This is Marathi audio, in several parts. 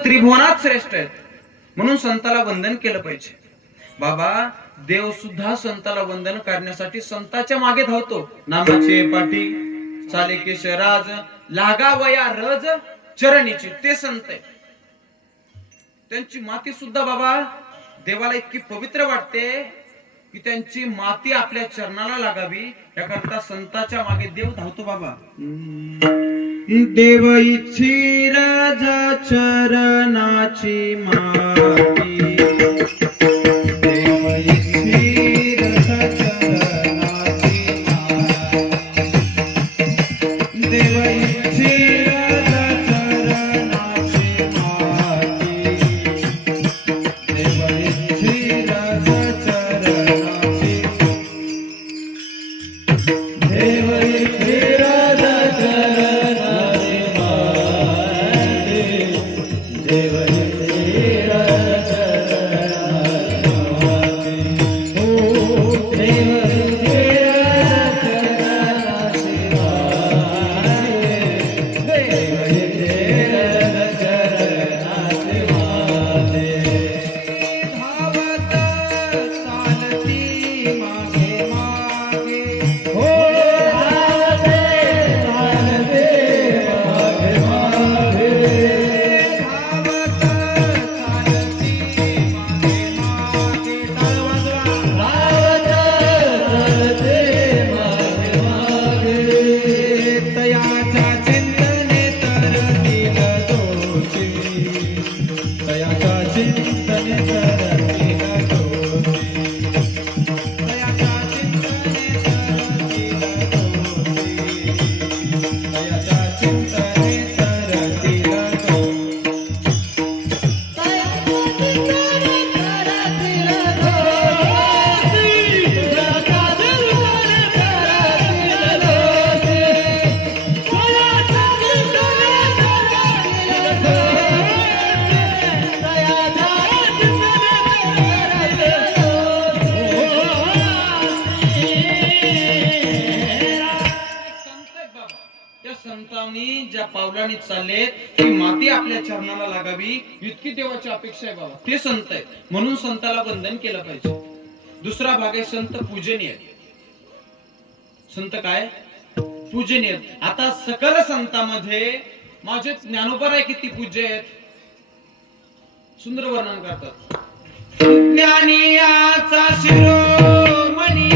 त्रिभुवनात श्रेष्ठ आहेत म्हणून संताला वंदन केलं पाहिजे. बाबा देव सुद्धा संताला वंदन करण्यासाठी संताच्या मागे धावतो. नामाचे पाठी चाले केशराज लागावया रज चरणीची, ते संत आहे. त्यांची माती सुद्धा बाबा देवाला इतकी पवित्र वाटते की त्यांची माती आपल्या चरणाला लागावी याकरता संताच्या मागे देव धावतो. बाबा देव इच्छी राजा चरणाची माती, देव इच्छी राजा चरणाची माती, देव इच्छी राजा चरणाची माती, देव इच्छी राजा चरणाची, देव इच्छी राजा ज्या पावलांनी चालले ती माती आपल्या चरणाला लागावी इतकी देवाची अपेक्षा आहे. बाबा ते संत आहेत म्हणून संताला वंदन केलं पाहिजे. दुसरा भाग आहे संत पूजनीय. संत काय पूजनीय. आता सकल संतांमध्ये माझे ज्ञानोबा आहे किती पूज्य आहेत, सुंदर वर्णन करतात. ज्ञानियाचा शिरोमणी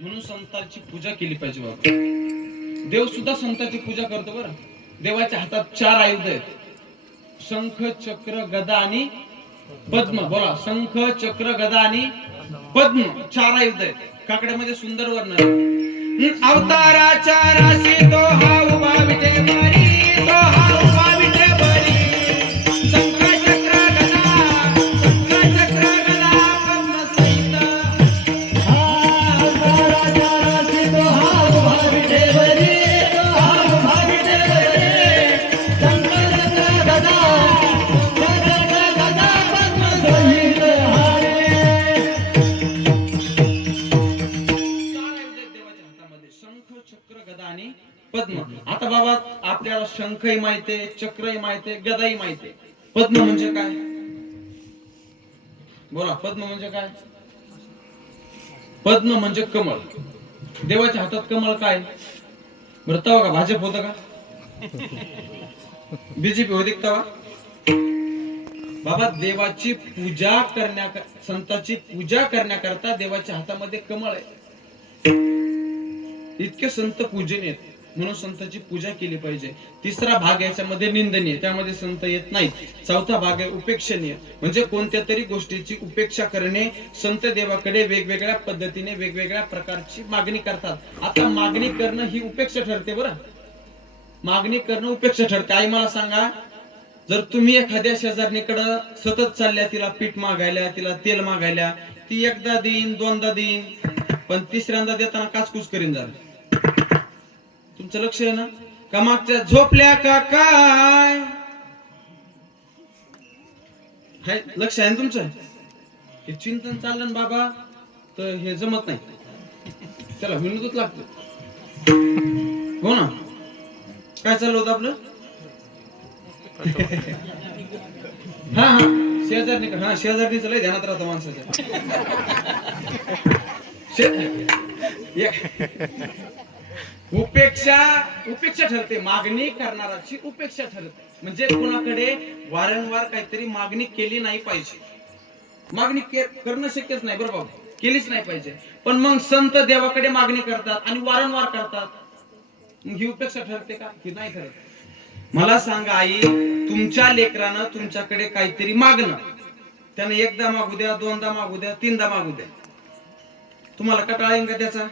म्हणून संतांची पूजा केली पाहिजे. बाबा देव सुद्धा संतांची पूजा करतो. बरं देवाच्या हातात 4 आयुध आहेत, शंख चक्र गदा आणि पद्म. बोला शंख चक्र गदा आणि पद्म 4 आयुध आहेत. काकड्यामध्ये सुंदर वर्णन. अवताराच्या राशी तो हा उभा विटेवरी, तो हा उभा विटेवरी, शंख चक्र गदा, शंख चक्र गदा पद्म सहित. पद्म. आता बाबा आपल्याला शंखही माहितीये, चक्रही माहितीये, गदाही माहितीये. पद्म म्हणजे काय? बोला पद्म म्हणजे काय? पद्म म्हणजे कमळ. देवाच्या हातात कमळ काय? बरं का भाजप होतं का? बीजेपी होती का? बाबा देवाची पूजा करण्या संतांची पूजा करण्याकरता देवाच्या हातामध्ये कमळ आहे. इतके संत पूजनीय आहेत. म्हणून संतांची पूजा केली पाहिजे. तिसरा भाग याच्यामध्ये निंदनीय, त्यामध्ये संत येत नाहीत. चौथा भाग आहे उपेक्षणीय, म्हणजे कोणत्या तरी गोष्टीची उपेक्षा करणे. संत देवाकडे वेगवेगळ्या पद्धतीने वेगवेगळ्या प्रकारची मागणी करतात. आता मागणी करणं ही उपेक्षा ठरते बरं. मागणी करणं उपेक्षा ठरते. आई मला सांगा, जर तुम्ही एखाद्या शेजारणीकडे सतत चालल्या, तिला पीठ मागायला, तिला तेल मागायला, ती एकदा देईन, दोनदा देईन, पण तिसऱ्यांदा देताना काचकूच करीन. जर तुमचं लक्ष आहे ना, का मागच्या झोपल्या का काय, लक्ष आहे ना तुमचं? हे चिंतन चाललं ना बाबा, तर हे जमत नाही. त्याला विनोदच लागतो. हो ना, काय चाललं होतं आपलं? हा हा शेजारणी, हा शेजारणीच लय ध्यानात राहतं माणसाच्या. उपेक्षा ठरते. मागणी करणाराची उपेक्षा ठरते. म्हणजे कोणाकडे वारंवार काहीतरी मागणी केली नाही पाहिजे. मागणी करणं शक्यच नाही बरोबर, केलीच नाही पाहिजे. पण मग संत देवाकडे मागणी करतात आणि वारंवार करतात, मग ही उपेक्षा ठरते का? ही नाही ठरत. मला सांगा आई, तुमच्या लेकरानं तुमच्याकडे काहीतरी मागणं, त्याने एकदा मागू द्या, दोनदा मागू द्या, तीनदा मागू द्या, तुम्हाला कंटाळा येईल का त्याचा?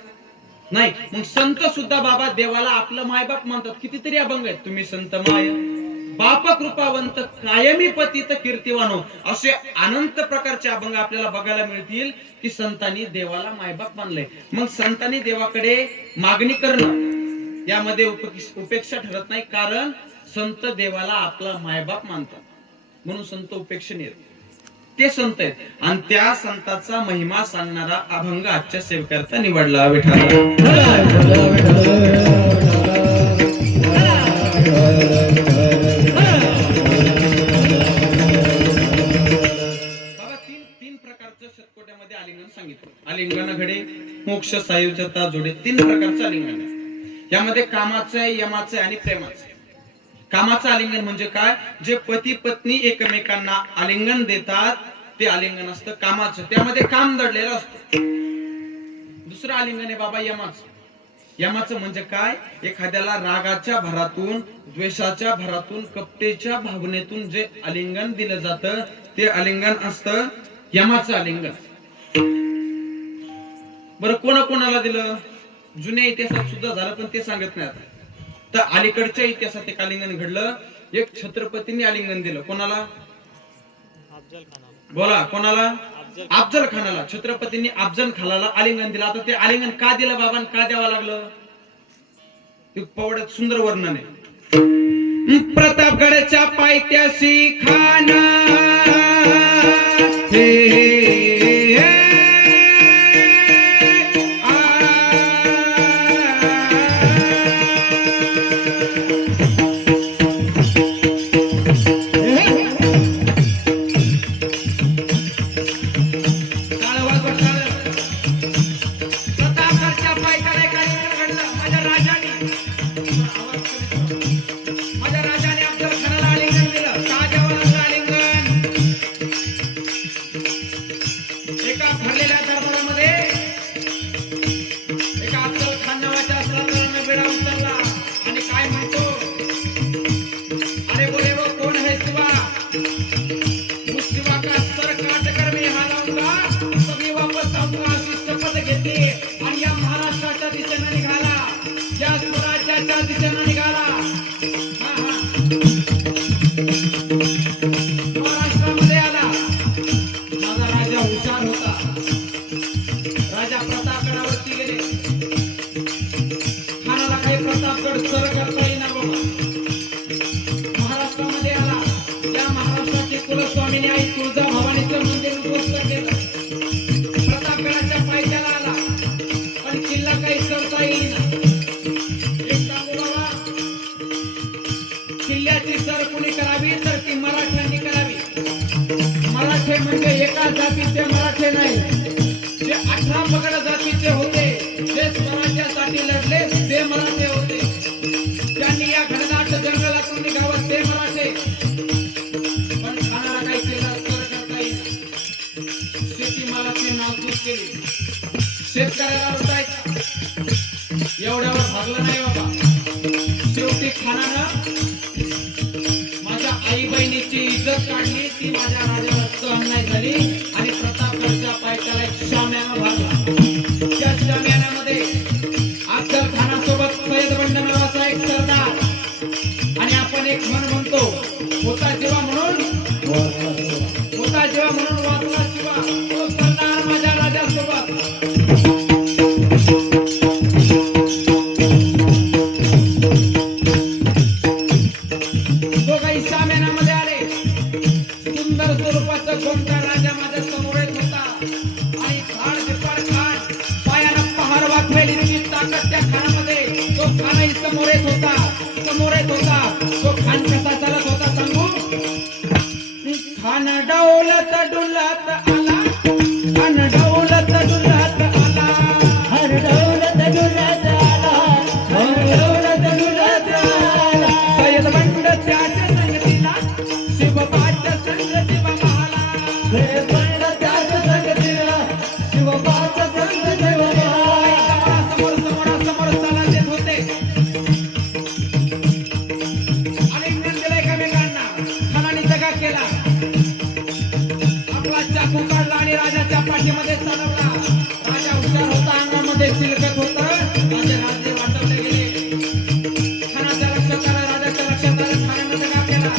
नाही. मग संत सुद्धा बाबा देवाला आपलं मायबाप मानतात. कितीतरी अभंग आहेत. तुम्ही संत माय बाप कृपावंत कायमी पतित कीर्तिवानो, असे अनंत प्रकारचे अभंग आपल्याला बघायला मिळतील की संतांनी देवाला मायबाप मानले. मग संतांनी देवाकडे मागणी करणं यामध्ये उपेक्षा ठरत नाही, कारण संत देवाला आपला मायबाप मानतात. म्हणून संत उपेक्षणीय ते संत आहेत. आणि त्या संताचा महिमा सांगणारा अभंग आजच्या सेवकार्थ निवडला. विठाला तीन प्रकारचं शतकोट्यामध्ये आलिंगन सांगितलं. आलिंगन घडे, मोक्ष, सायुज्यता, जोडे, तीन प्रकारचं आलिंगन आहे. यामध्ये कामाचं आहे, यमाचं आहे आणि प्रेमाचं आहे. कामाचं आलिंगन म्हणजे काय? जे पती पत्नी एकमेकांना आलिंगन देतात ते आलिंगन असतं कामाचं. त्यामध्ये काम दडलेलं असतं. दुसरं आलिंगन आहे बाबा यमाचं. यमाचं म्हणजे काय? एखाद्याला रागाच्या भरातून, द्वेषाच्या भरातून, कपटेच्या भावनेतून जे आलिंगन दिलं जातं ते आलिंगन असतं यमाचं आलिंगन. बरं कोणाला दिलं? जुन्या इतिहासात सुद्धा झालं, पण ते सांगत नाही आता. तर अलीकडच्या इतिहासात एक आलिंगन घडलं. एक छत्रपतींनी आलिंगन दिलं. कोणाला? बोला, कोणाला? अफजल खानाला. छत्रपतींनी अफजल खानाला आलिंगन दिलं. आता ते आलिंगन का दिलं बाबा, का द्यावं लागलं? ते पवड्यात सुंदर वर्णन आहे. प्रतापगडच्या पायथ्याशी खाना महाराष्ट्रामध्ये आला. माझा राजा हुशार होता. राजा प्रतापगडावरती गेले. खानाला काही प्रतापगड सर करता येईना बाबा. महाराष्ट्रामध्ये आला. या महाराष्ट्राची कुलस्वामिनी आई तुळजाभवानीचं मंदिर उद्ध्वस्त केलं. प्रतापगडाच्या पायथ्याला आला, पण किल्ला काही करता येईना. एक सांगू बाबा, किल्ल्याची सर कुणी करावी तर ती मराठ्यांनी करावी. मराठे म्हणजे एका जातीचे मराठे नाही, जे 18 पगड जातीचे होते, जे स्वराज्यासाठी लढले ते मराठे होते. त्यांनी या घनदाट जंगलातून निघावं ते मराठे. पण खानाला काही केलं सर करता येईल. शेतीमालाची नासधूस केली. शेतकऱ्याला लुटायचा. एवढ्यावर भागलं नाही बाबा. खानानं माझ्या आई बहिणीची इज्जत काढली, ती माझ्या राजाला सहन नाही झाली आणि प्रतापगडच्या पायथ्याला एक शाम्याना भरला. त्या शाम्यानामध्ये अफजल खानासोबत सय्यद बंड नावाचा एक सरदार आणि आपण एक म्हणतो होता जेव्हा म्हणून वाचला शिवा, तो सरदार माझ्या राजासोबत दोघाही शाम्यानामध्ये आले. सुंदर स्वरूपाचा कोणता राजा माझ्या समोर येत होता आणि झाड झिपाड खान पायानं पहार वाकलेली ती ताकद त्या खानामध्ये. तो खानही समोर येत होता. तो खान कसा चालत होता सांगू? खान डौलत डुलत आला, खान डौलत डुलत आला, हर डौलत डुलत आला, हर डौलत डुलत आला. सय्यद बंड त्याच्या संगतीला, शिवबाच्या संग शिवमाला, सय्यद बंड त्याच्या संगतीला, शिवबाच्या संग शिवमाला. समोर चालत येत होते. आलिंगन दिलं एकमेकांना. खानाने जगा केला. आपला चाकू काढला आणि राजाच्या पाठीमध्ये चालवला. राजा हुशार होता, अंगामध्ये चिलकत होतं. राजे वाटवले गेले. खानाच्या लक्षात आलं, राजाच्या लक्षात आलं. खानाने जगा केला.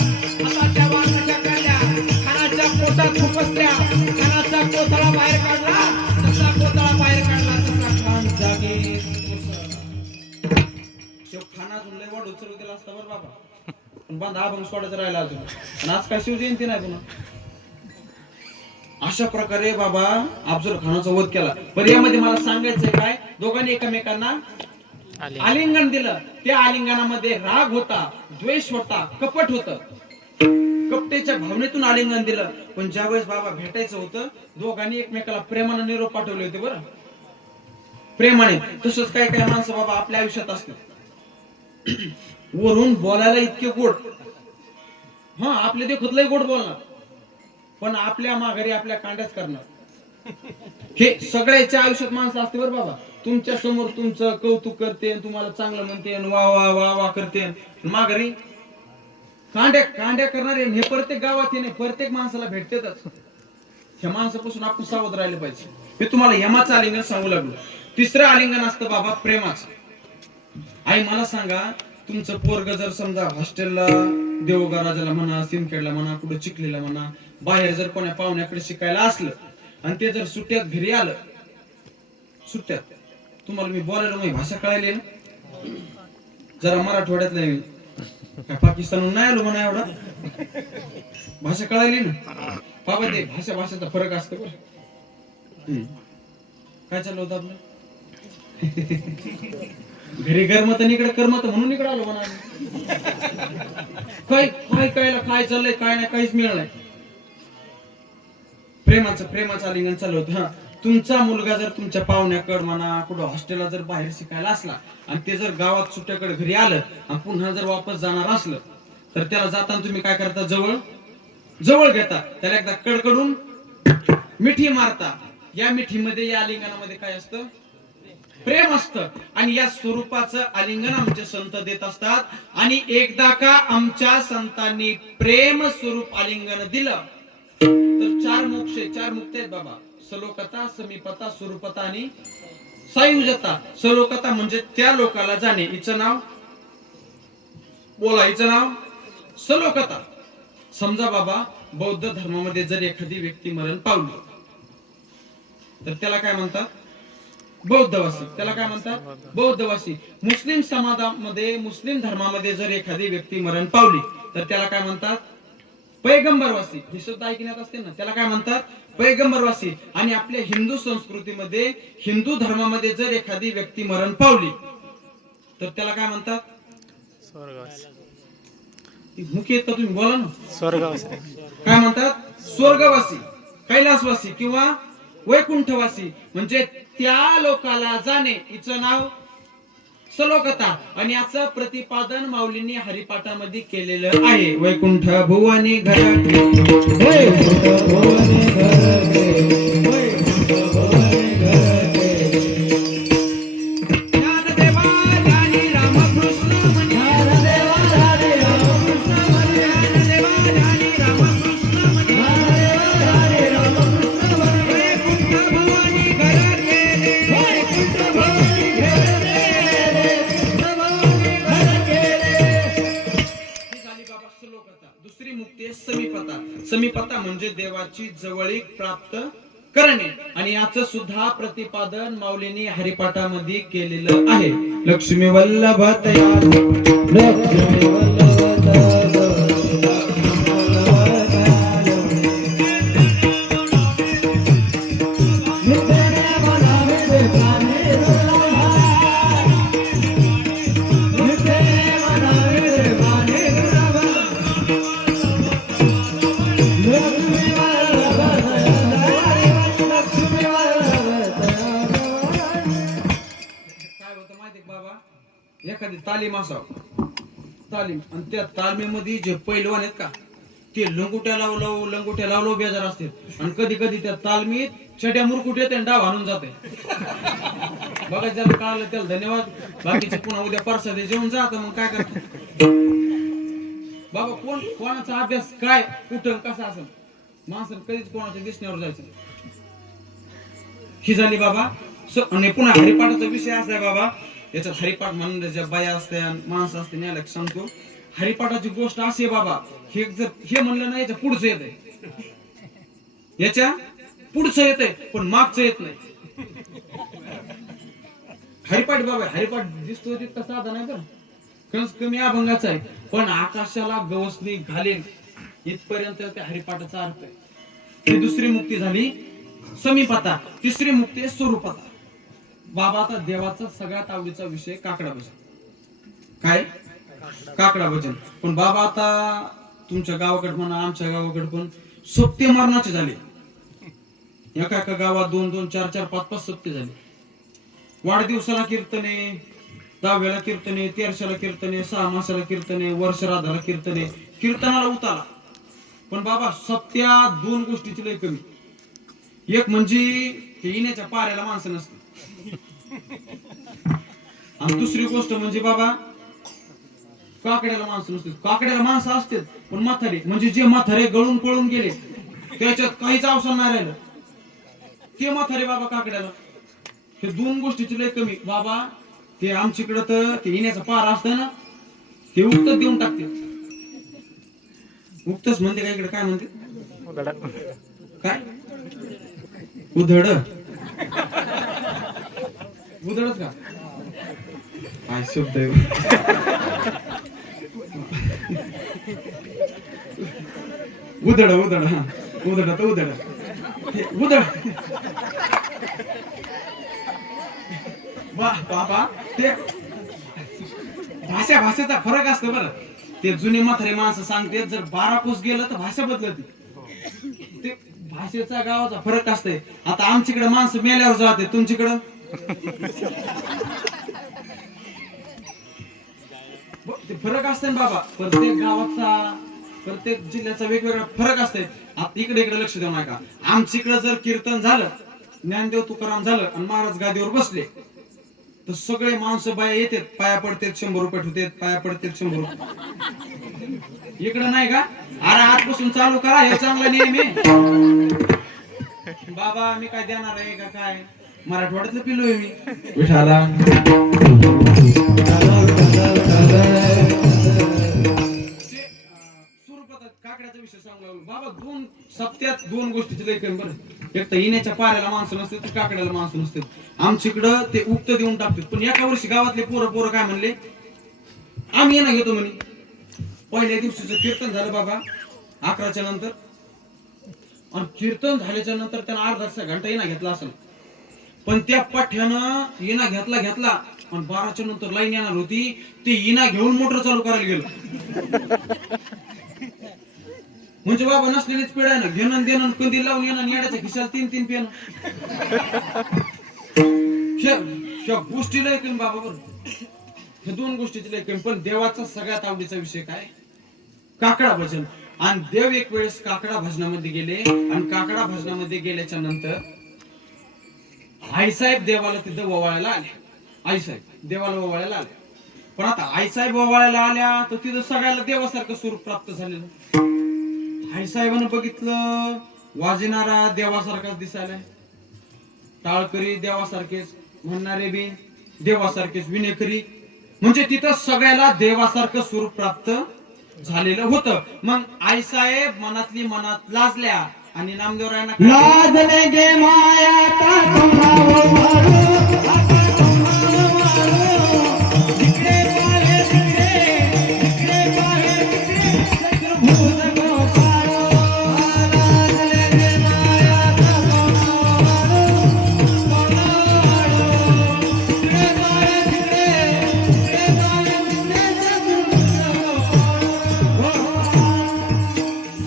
हाताच्या वारणाच्या काढल्या, खानाच्या पोटात खुपसल्या. खानाचा कोथळा बाहेर काढला. तसा कोथळा बाहेर काढला तसा खान जागे खाना अजून लय वाढ उचलू दिला असता बरं बाबा. पण बांधा अभंग सोडायचं राहिला अजून. आणि आज काय शिवजयंती नाही पुन्हा. अशा प्रकारे बाबा अफजल खानाचा वध केला. पण यामध्ये मला सांगायचंय काय, दोघांनी एकमेकांना आलिंगन दिलं. त्या आलिंगनामध्ये राग होता, द्वेष होता, कपट होतं. कपटेच्या भावनेतून आलिंगन दिलं. पण ज्यावेळेस बाबा भेटायचं होतं, दोघांनी एकमेकाला प्रेमाने निरोप पाठवले होते बरं, प्रेमाने. तसंच काय काय माणसं बाबा आपल्या आयुष्यात असतात, वरून बोलायला इतके गोड, हा आपले देखत लय गोड बोलणार, पण आपल्या माघारी आपल्या कांड्याच करणार. हे सगळ्याच्या आयुष्यात माणसं असते बरं बाबा. तुमच्या समोर तुमचं कौतुक करते, तुम्हाला चांगलं म्हणते, वा वा वा वा करते, माघारी कांड्या करणारे हे प्रत्येक गावात नाही, प्रत्येक माणसाला भेटतेच. ह्या माणसापासून आपण सावध राहिले पाहिजे. मी तुम्हाला यमाचं आलिंगन सांगू लागलो. तिसरं आलिंगन असतं बाबा प्रेमाचं. आई मला सांगा, तुमचं पोरग जर समजा हॉस्टेलला, देवगा राजाला म्हणा, सिंदखेडला म्हणा, कुठं चिखलीला म्हणा, बाहेर जर कोणा पाहुण्याकडे शिकायला असलं आणि ते जर सुट्ट्यात घरी आलं, सुट्ट्यात तुम्हाला मी बोलायला माझी भाषा कळायली ना, जरा मराठवाड्यातला काय पाकिस्तानहून नाही आलो म्हणा, एवढा भाषा कळायली ना बाबा. ते भाषेचा फरक असतो बरं. काय चाललं होतं आपलं? घरी गरमत आणि इकडे करमत म्हणून इकडे आलो म्हणा. काय काय कळलं, काय चाललंय काय नाही, काहीच मिळालं. प्रेमाचं आलिंगन चालू होतं. हा, तुमचा मुलगा जर तुमच्या पाहुण्याकडे म्हणा, कुठं हॉस्टेलला जर बाहेर शिकायला असला आणि ते जर गावात सुट्ट्याकडे घरी आलं आणि पुन्हा जर वापस जाणार असलं, तर त्याला जाताना तुम्ही काय करता, जवळ घेता, त्याला एकदा कडकडून मिठी मारता. या मिठीमध्ये, या आलिंगनामध्ये काय असतं, प्रेम असतं. आणि या स्वरूपाचं आलिंगन आमचे संत देत असतात. आणि एकदा का आमच्या संतांनी प्रेम स्वरूप आलिंगन दिलं तर चार मुक्त आहेत बाबा. सलोकता, समीपता, स्वरूपता आणि सायुज्यता. सलोकता म्हणजे त्या लोकाला जाणे, हिचं नाव बोला, हिचं नाव सलोकता. समजा बाबा बौद्ध धर्मामध्ये जर एखादी व्यक्ती मरण पावली तर त्याला काय म्हणतात, बौद्धवासी. त्याला काय म्हणतात, बौद्धवासी. मुस्लिम समाजामध्ये, मुस्लिम धर्मामध्ये जर एखादी व्यक्ती मरण पावली तर त्याला काय म्हणतात, पैगंबरवासी. हे शब्द ऐकण्यात असते ना, त्याला काय म्हणतात, पैगंबरवासी. आणि आपल्या हिंदू संस्कृतीमध्ये, हिंदू धर्मामध्ये जर एखादी व्यक्ती मरण पावली तर त्याला काय म्हणतात, स्वर्गवासी. मुख्य येत का तुम्ही बोला ना, स्वर्गवासी काय म्हणतात, स्वर्गवासी, कैलासवासी किंवा वैकुंठवासी. म्हणजे त्या लोकाला जाणे, हिचं नाव सलोकता. आणि याचं प्रतिपादन माऊलींनी हरिपाठामध्ये केलेलं आहे. वैकुंठ भुवनी घरटे, वैकुंठ भुवनी घरटे, वैकुंठ भुवनी घरटे. ज्ञानदेवा ज्ञानी रामकृष्ण म्हणे, ज्ञानदेवा समीपता म्हणजे देवाची जवळीक प्राप्त करणे. आणि याचं सुद्धा प्रतिपादन माऊलींनी हरिपाठामध्ये केलेलं आहे. लक्ष्मी वल्लभ तयार लक्ष्मी एखादी तालीम असाव तालीम आणि त्या तालमीमध्ये जे पैलवान आहेत का ते लंगुट्या लावलो बेजार असते आणि कधी कधी त्या तालमीत छट्या मुरकुट्या त्या डाव आणून जाते. बघा ज्याला कळालं त्याला धन्यवाद. बाकीचे पुन्हा उद्या परसादे जेवून जात मग काय करत बाबा. कोणाचा अभ्यास काय कुठं कसा असेल माणसं कधीच कोणाच्या दिसण्यावर जायचं ही झाली बाबा. आणि पुन्हा हरिपाठाचा विषय असा आहे बाबा. याच्यात हरिपाठ म्हणून ज्या बाया असत्या माणसं असते न्यायला सांगतो. हरिपाठाची गोष्ट अशी आहे बाबा. हे जर हे म्हणलं ना याच्या पुढचं येत आहे याच्या पुढचं येत आहे पण मागचं येत नाही. हरिपाठ बाबा हरिपाठ दिसतो तितका साधा नाही बरं कमी अभंगाचा आहे पण आकाशाला गवसणी घालेल इथपर्यंत त्या हरिपाठाचा अर्थ आहे. ही दुसरी मुक्ती झाली समीपता. तिसरी मुक्ती आहे स्वरूपता. बाबा आता देवाचा सगळ्यात आवडीचा विषय काकडा भजन. काय काकडा भजन. पण बाबा आता तुमच्या गावाकडे म्हणा आमच्या गावाकडे पण सोपते मरणाचे झाले. एका एका गावात 2-2 4-4 5-5 सोपते झाले. वाढदिवसाला कीर्तने, दहाव्याला कीर्तने, 1300ला कीर्तने, 6 मासाला कीर्तने, वर्षराधाला कीर्तने, कीर्तनाला उतारा. पण बाबा सत्या 2 गोष्टीची लय कमी. एक म्हणजे येण्याच्या पाऱ्याला माणसं नसते आणि दुसरी गोष्ट म्हणजे बाबा काकड्याला माणसं नसते. काकड्याला माणसं असतात पण म्हातारे म्हणजे जे म्हातारे गळून पळून गेले त्याच्यात काहीच अवसर नाही राहिलं ते म्हातारे बाबा काकड्याला. हे 2 गोष्टीची लय कमी बाबा. ते आमच्याकडं तर ते येण्याचा पार असतं ना ते उक्तच देऊन टाकते. उक्तच म्हणते काय इकडे काय म्हणते काय उधड उधडच का काय शब्द आहे उधड उधड हा उधड तर उधड उधड वा बाबा. ते भाषेचा फरक असतो बरं. ते जुने म्हातारे माणसं सांगते जर 12 कोस गेलं तर भाषा बदलते. ते भाषेचा गावाचा फरक असतोय. आता आमच्याकडे माणसं मेल्यावर जाते तुमच्याकडं ते फरक असते बाबा. प्रत्येक गावाचा प्रत्येक जिल्ह्याचा वेगवेगळा फरक असते. आता इकडे लक्ष देऊ नका. आमच्याकडे जर कीर्तन झालं ज्ञानदेव तुकाराम झालं आणि महाराज गादीवर बसले तर सगळे माणसं बाया येतात पाया पडतात 100 रुपये ठेवतात पाया पडतात 100 रुपये. इकडे नाही का अरे आजपासून चालू करा हे चांगला नियम आहे बाबा. मी काय देणार आहे का काय मराठवाड्यातलं पिलोय मी विठाला. स्वरूपात काकड्याचा विषय सांगू लागलो बाबा. 2 सप्त्यात 2 गोष्टीचे लय कमी बरं. एक तर येण्याच्या पाऱ्याला माणसं नसते तर काकड्याला माणसं नसते. आमच्याकडं ते उक्त देऊन टाकतात. पण एका वर्षी गावातले पोरं काय म्हणले आम्ही येणं घेतो म्हणे. पहिल्या दिवशीचं कीर्तन झालं बाबा 11च्या नंतर आणि कीर्तन झाल्याच्या नंतर त्यानं अर्धा घंटा येणं घेतला असेल. पण त्या पाठ्यानं येणं घेतला आणि 12च्या नंतर लाईन येणार होती. ते येणं घेऊन मोटर चालू करायला गेलो. म्हणजे बाबा नसलेलीच पिढ आहे ना. घेणं देणं कंदील लावून येणं येण्याच्या खिशाला 3-3 पेन गोष्टी लय कमी बाबा बरं. हे 2 गोष्टीची लय कमी. पण देवाचा सगळ्यात आवडीचा विषय काय काकडा भजन. आणि देव एक वेळेस काकडा भजनामध्ये गेले आणि काकडा भजनामध्ये गेल्याच्या नंतर आईसाहेब देवाला तिथं ओवाळायला आले. आईसाहेब देवाला ओवाळायला आले. पण आता आईसाहेब ओवाळायला आल्या तर तिथं सगळ्याला देवासारखं स्वरूप प्राप्त झालेलं. आईसाहेबांना बघितलं वाजणारा देवासारखाच दिसायला. टाळकरी देवासारखेच म्हणणारे बी देवासारखेच विनेकरी म्हणजे तिथं सगळ्याला देवासारखं स्वरूप प्राप्त झालेलं होतं. मग आईसाहेब मनातली मनात लाजल्या आणि नामदेवरायांना काय- लाजले गे माया ता तुम्हावो वाळू, आता तुम्हावो वाळू. जिकडे पाहे तिकडे, जिकडे पाहे तिकडे, चतुर्भुज गोपाळो. लाजले गे माया ता तुम्हावो वाळू, वाळू. जिकडे पाहे तिकडे, जिकडे पाहे तिकडे, चतुर्भुज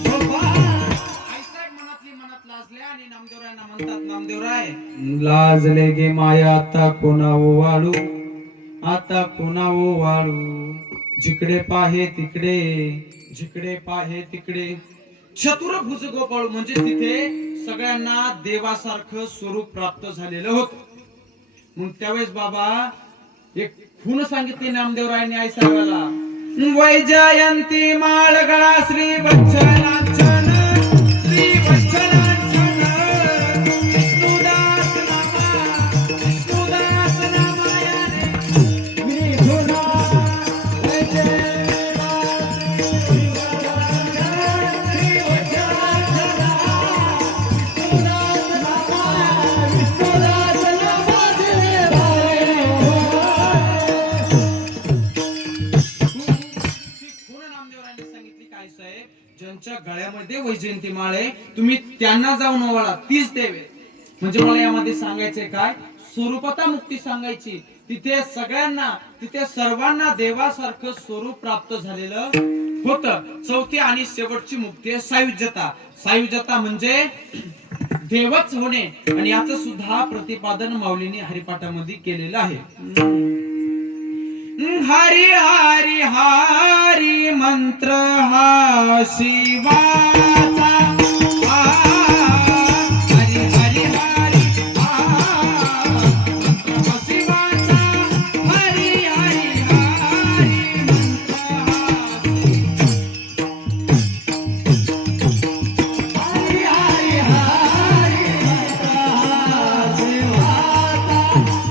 गोपाळ. आईसाहेब मनातली मनात लाजल्या आणि नामदेवरायांना म्हणतात, नामदेवराय लाजले गे माया आता कोणावो वाळू, आता कोणावो वाळू. जिकडे पाहे तिकडे, जिकडे पाहे तिकडे. चतुर्भुज गोपाळ म्हणजे तिथे सगळ्यांना देवासारखं स्वरूप प्राप्त झालेलं होतं. मग त्यावेळेस बाबा एक खून सांगितली नामदेवरायांनी आईसाहेबाला. वैजयंती माळगळा श्री वत्सलांचन, श्री वत्सलांचन. विष्णुदास नामा, विष्णुदास नामायाने मिथुना वैजयंता श्री वत्सलांचन, श्री वत्सलांचन. विष्णुदास नामा, विष्णुदास नामा देवारे. ती खून नामदेवरायांनी सांगितली काय साहेब, ज्यांच्या गळ्यामध्ये वैजयंती माळ आहे तुम्ही त्यांना जाऊन ओवाळा, तीच देवे. म्हणजे मला यामध्ये सांगायचंय काय, स्वरूपता मुक्ती सांगायची. तिथे सगळ्यांना, तिथे सर्वांना देवासारखं स्वरूप प्राप्त झालेलं होतं. चौथी आणि शेवटची मुक्ती आहे सायुज्यता. सायुज्यता म्हणजे देवच होणे आणि याचं सुद्धा प्रतिपादन माऊलींनी हरिपाठामध्ये केलेलं आहे. हरी हरी हरी मंत्र हा शिवाचा. हरी हरी हरी मंत्र हा शिवाचा. हरी हरी हरी मंत्र हा हरी हरी हरी मंत्र हा शिवाचा. हरी हरी हरी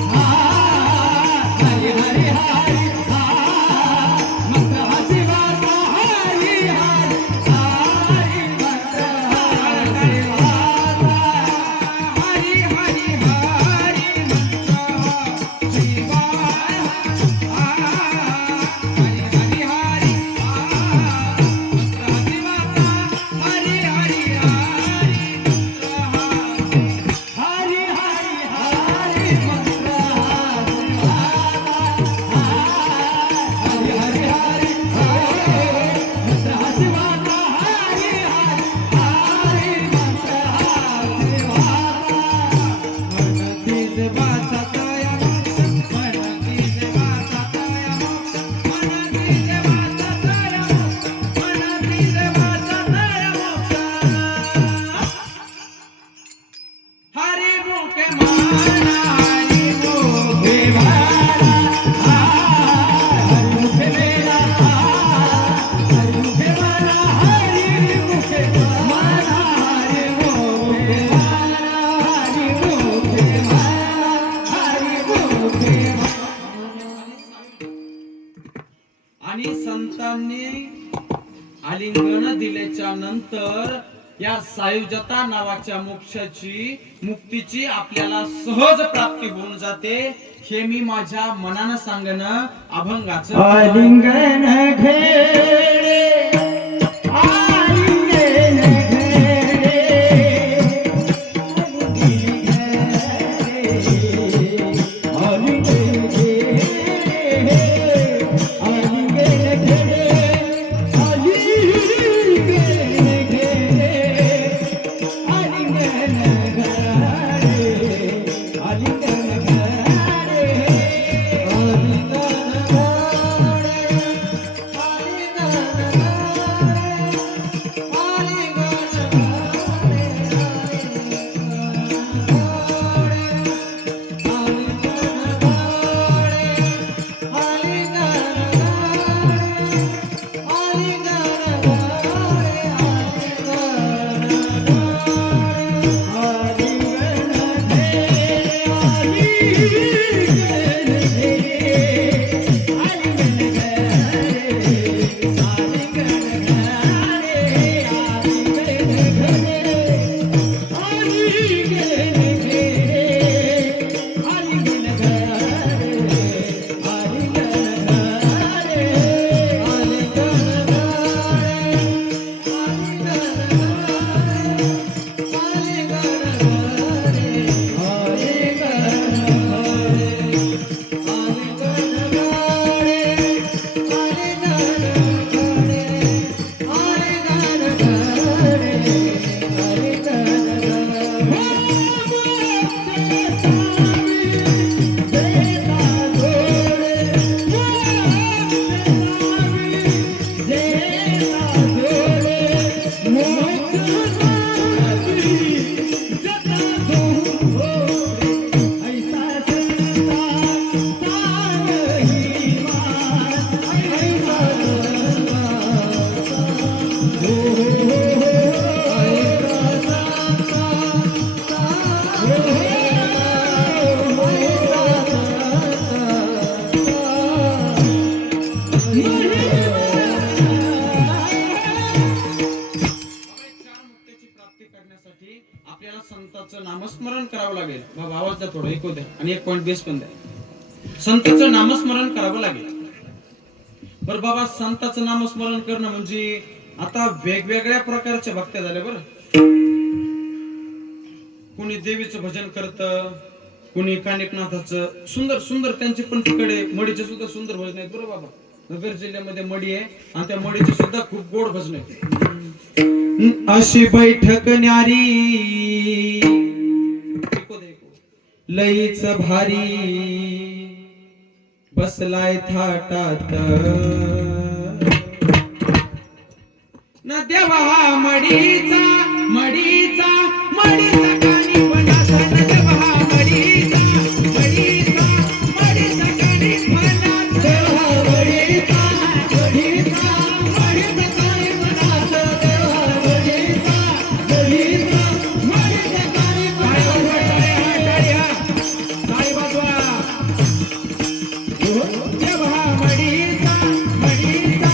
आणि संतांनी आलिंगन दिल्याच्या नंतर या सायुज्यता नावाच्या मोक्षाची, मुक्तीची आपल्याला सहज प्राप्ती होऊन जाते. हे मी माझ्या मनानं सांगणं अभंगाचं आलिंगन घेणे, आलिंगन घेणे, आलिंगन घेणे, आलिंगन घेणे, आलिंगन घेणे, आलिंगन घाले, आलिंगन घाले, आलिंगन घाले. संतांचं नामस्मरण करावं लागेल. बाबा आवाज द्या थोडा, ऐकू द्या आणि एक पॉइंट बेस पण द्या. संतांचं नामस्मरण करावं लागेल. बरं बाबा, संतांचं नामस्मरण करणं म्हणजे आता वेगवेगळ्या प्रकारच्या भक्त्या झाल्या बरं. कोणी देवीचं भजन करतं, कोणी कानिकनाथाचं. सुंदर सुंदर त्यांचे पण तिकडे मडीचे सुद्धा सुंदर भजन आहेत बरं बाबा. नगर जिल्ह्यामध्ये मडी आहे आणि त्या मडीचे सुद्धा खूप गोड भजन आहेत. अशी बैठक न्यारी लईच भारी बसलाय थाटात न देवा हा मडीचा मडीचा मडीचा कानी पणाचा न देवा हा मडीचा मडीचा मडीचा कानी पणाचा देवा मडीचा मडीचा मडीचा कानी पणाचा देवा मडीचा मडीचा मडीचा कानी पणाचा ताई बाजवा देवा हा मडीचा मडीचा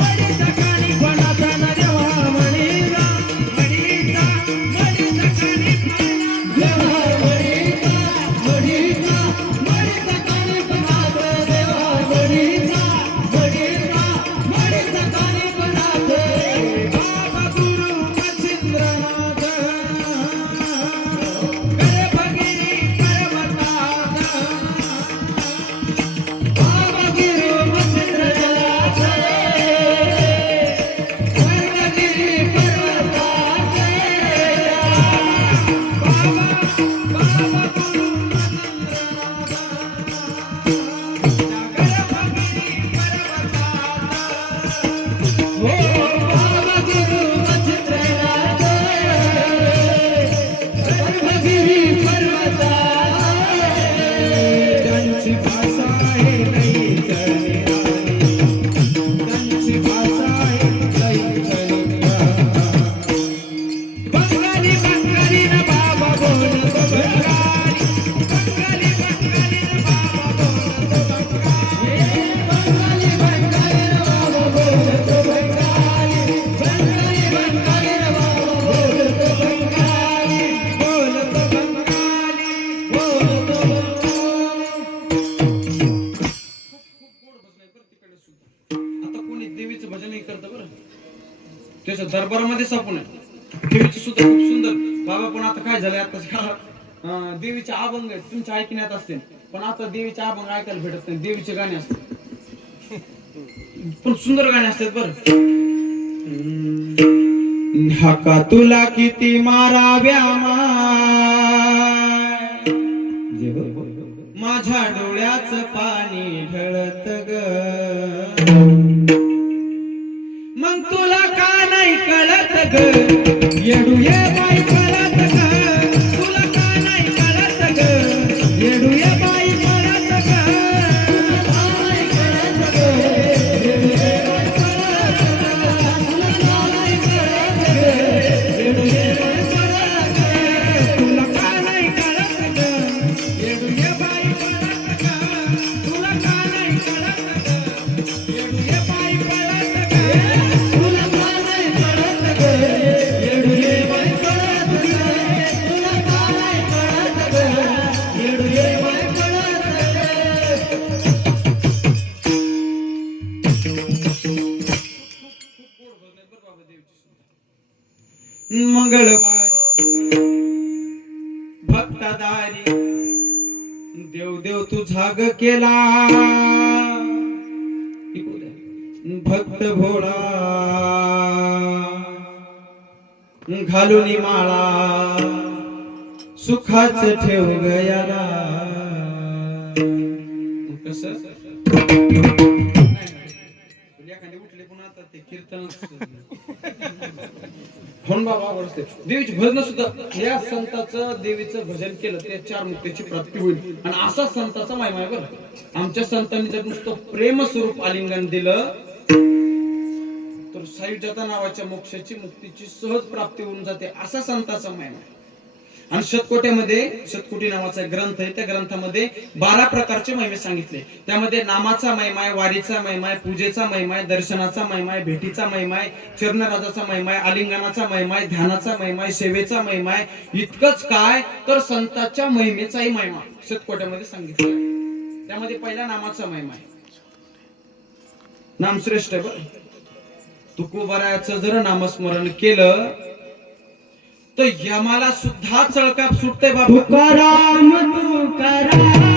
मडीचा कानी पणाचा न देवा मडीचा मडीचा मडीचा कानी पणाचा देवा मडीचा मडीचा मडीचा कानी पणाचा देवा मडीचा मडीचा मडीचा कानी पणाचा बाबा गुरु मच्छिंद्रनाथ करे भगिनी पर्वतात बाबा गुरु मच्छिंद्रनाथ वर्णगिरी पर्वतात बाबा गुरु त्यांची भाषा आहे लई चढणारी, त्यांची भाषा आहे लई चढणारी. बंगाली बंगाली न बाबा बोलतो बंगाली, बंगाली बंगाली न बाबा बोलतो बंगाली, बंगाली बंगाली न बाबा बोलतो बंगाली, बंगाली बंगाली न बाबा बोलतो बंगाली, बोलतो बंगाली, बोलतो बंगाली. आता कोणी देवीचं भजनही करतं बरं. त्याच्या दरबारामध्ये सापून आहे. देवीचे सुद्धा खूप सुंदर. बाबा पण आता काय झालंय, आता देवीचे अभंग आहेत तुमच्या ऐकण्यात असतील, पण आता देवीचे अभंग ऐकायला भेटत नाही. देवीचे गाणे असतात पण सुंदर गाणे असतात बरं. हाका तुला किती माराव्या माझ्या डोळ्याचं पाणी ढळत ग, मग तुला का नाही कळत ग येडू ये बाई कळत ग, तुला का नाही कळत ग येडू ये बाई कळत ग, का नाही कळत ग येडू ये बाई कळत ग, तुला का नाही कळत ग येडू ये बाई कळत ग, तुला का नाही कळत ग येडू ये बाई कळत ग, तुला का नाही कळत ग येडू ये बाई कळत ग, तुला का नाही कळत ग येडू ये बाई कळत ग, तुला का नाही कळत ग येडू ये बाई कळत ग. मंगळवारी भक्तदारी देव देव तुझा ग केला, भक्त भोळा घालून माळा सुखाच ठेव गयाला. कस एखादी उठले पुन्हा आता ते कीर्तन होन बाबा आवडते. देवीची भजन सुद्धा या संताचं देवीचं भजन केलं ते चार मुक्तीची प्राप्ती होईल. आणि असा संताचा महिमा आहे बरं. आमच्या संतांनी जर नुसतं प्रेम स्वरूप आलिंगन दिलं तर सायुज्यता नावाच्या मोक्षाची मुक्तीची सहज प्राप्ती होऊन जाते. असा संताचा महिमा आहे. आणि शतकोटी नावाचा एक ग्रंथ आहे. त्या ग्रंथामध्ये 12 प्रकारचे महिमे सांगितले. त्यामध्ये नामाचा महिमा आहे, वारीचा महिमा आहे, पूजेचा महिमा आहे, दर्शनाचा महिमा आहे, भेटीचा महिमा आहे, चरणराजाचा महिमा आहे, आलिंगनाचा महिमा आहे, ध्यानाचा महिमा आहे, सेवेचा महिमा आहे. इतकंच काय तर संतांच्या महिमेचाही महिमा शतकोट्यामध्ये सांगितला. त्यामध्ये पहिला नामाचा महिमा आहे. नाम श्रेष्ठ आहे बरं. तुकोबारायाचं जर नामस्मरण केलं तर यमाला सुद्धा चळकाप सुटते बाबा. तुकाराम तुकाराम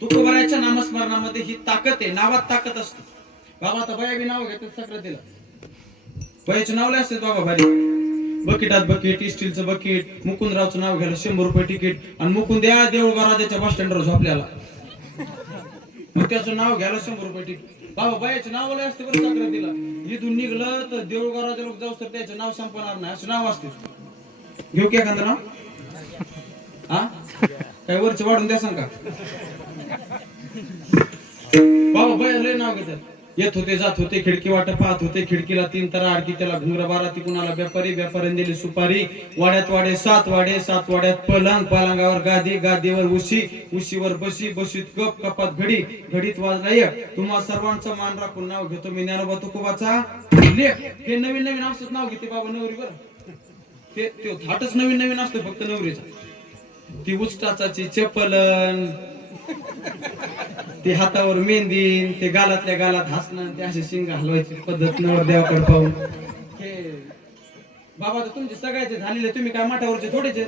तुकोबारायाच्या नामस्मरणामध्ये ही ताकद आहे. नावात ताकद असते बाबा. आता बया बी नाव घेतात सक्रातीला. बयाचे नाव लय असतात बाबा भारी. बकेटात बकेट, स्टीलचं बकेट, मुकुंदरावचं नाव घ्यायला 100 रुपये तिकीट. आणि मुकुंद या देऊळगाव राजाच्या बस स्टँडवर झोपल्याला मग त्याचं नाव घ्यायला 100 रुपये तिकीट. बाबा बयाचे नाव लय असते बरं सक्रातीला. इथून निघलं तर देऊळगाव राजा लोक जाऊ तर त्याचं नाव संपणार नाही असं नाव असते. घेऊ की एखादं नाव? हा काय वरच वाढून द्या सांगा. बाबा बया लय नाव घेतात. येत होते जात होते खिडकी वाट पाहत होते. खिडकीला 3 तारा अडकी त्याला घुंगरा बारा. ती कुणाला व्यापारी, व्यापाऱ्याने दिली सुपारी. वाड्यात वाडे 7 वाडे, 7 वाड्यात पलंग, पलंगावर गादी, गादीवर उशी, उशीवर बशी, बशीत कप, कपात घडी, घडीत वाजला एक. तुम्हा सर्वांचा मान राखून नाव घेतो मी ज्ञानोबा तुकोबाचा लेख. हे नवीन नवीन असंच नाव घेते बाबा नवरीवर. ते थाटच नवीन नवीन असतो फक्त नवरीचा. ती उचटाचाची चपलन, ते हातावर मेहंदी, ते गालातल्या गालात हसणं, ते असे शिंग हलवायची पद्धत नवर देवाकडे पाहून. हे बाबा तर तुमचे सगळ्याचे झालेले, तुम्ही काय माठावरचे थोडेचे.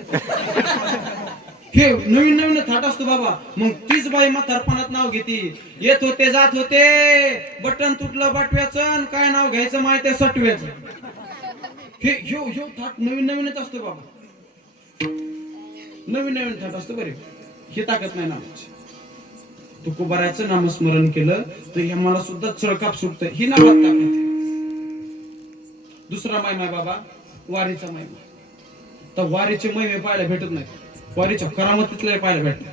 हे नवीन नवीन थाट असतो बाबा. मग तीच बाई म्हातारपणात नाव घेते. येत होते जात होते, बटन तुटलं बटव्याचं, काय नाव घ्यायचं माहिती आहे सटव्याचं. हे ह्यो थाट नवीन नवीनच असतो बाबा. नवीन नवीन थाट असतो बरे. हे ताकद नाही नामाची. तुकोबारायाचं नामस्मरण केलं तर हे मला सुद्धा चळकाप सुटत. ही नावात ताकद. दुसरा महिमा बाबा वारीचा महिमा. तर वारीचे महिमे पाहायला भेटत नाही. वारीच्या करामतीतले पाहायला भेटत.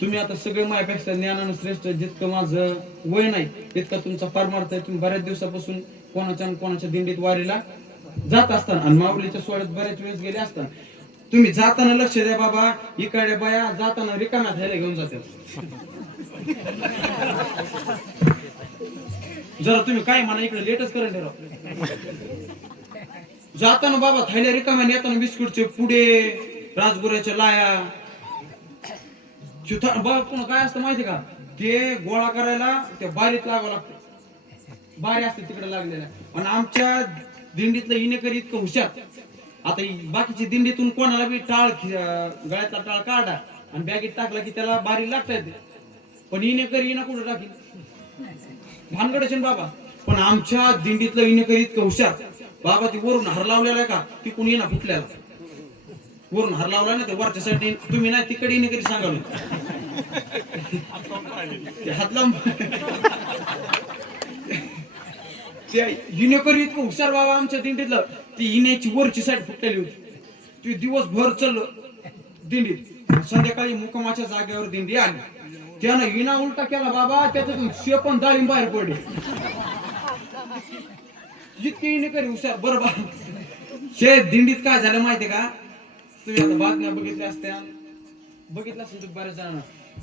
तुम्ही आता सगळे माझ्यापेक्षा ज्ञानानं श्रेष्ठ. जितकं माझं वय नाही तितका तुमचा परमार्थ आहे. तुम्ही बऱ्याच दिवसापासून कोणाच्या दिंडीत वारीला जात असताना आणि माऊलीच्या सोहळ्यात बऱ्याच वेळेस गेले असताना तुम्ही जाताना लक्ष द्या बाबा. इकडे बाया जाताना रिकाम्या थैल्या घेऊन जातात. जरा तुम्ही काय म्हणा इकडे लेटच करून ठेवा. जाताना बाबा थैल्या रिकाम्या, येताना बिस्कुटचे पुडे, राजगुऱ्याच्या लाया. बाबा पुन्हा काय असतं माहिती का? ते गोळा करायला त्या बारीत लागावं लागतं. बारी असते तिकडे लागलेल्या. आणि आमच्या दिंडीतलं इनेकर इतकं हुशार. आता बाकीची दिंडीतून कोणाला बी टाळ, गळ्यातला टाळ काढा आणि बॅगेत टाकला की त्याला बारी लागता येते. पण इनेकर इना कुठं टाकील भानगडच बाबा. पण आमच्या दिंडीतलं इनेकर इतकं हुशार बाबा. ती वरून हार लावलेला आहे का ती कुणी ना फुटल्याला. वरून हार लावला ना ते वरच्या साईडने तुम्ही नाही तिकडे इनेकरी सांगाल ते हात लावून. इनेकरी इतकं हुशार बाबा आमच्या दिंडीतलं. ती इण्याची वरची साईड फुटलेली होती. ती दिवसभर चाललं दिंडीत. संध्याकाळी मुक्कामाच्या जागेवर दिंडी आली. त्यानं इना उलटा केला बाबा. त्याच्यातून शेपण डाळिंब बाहेर पडले. इतके इनेकरी हुशार बरोबर. हे दिंडीत काय झालं माहितीये का? तुम्ही आता बातम्या बघितल्या असत्या, बघितलं असेल तुम्ही बऱ्याच जणांना.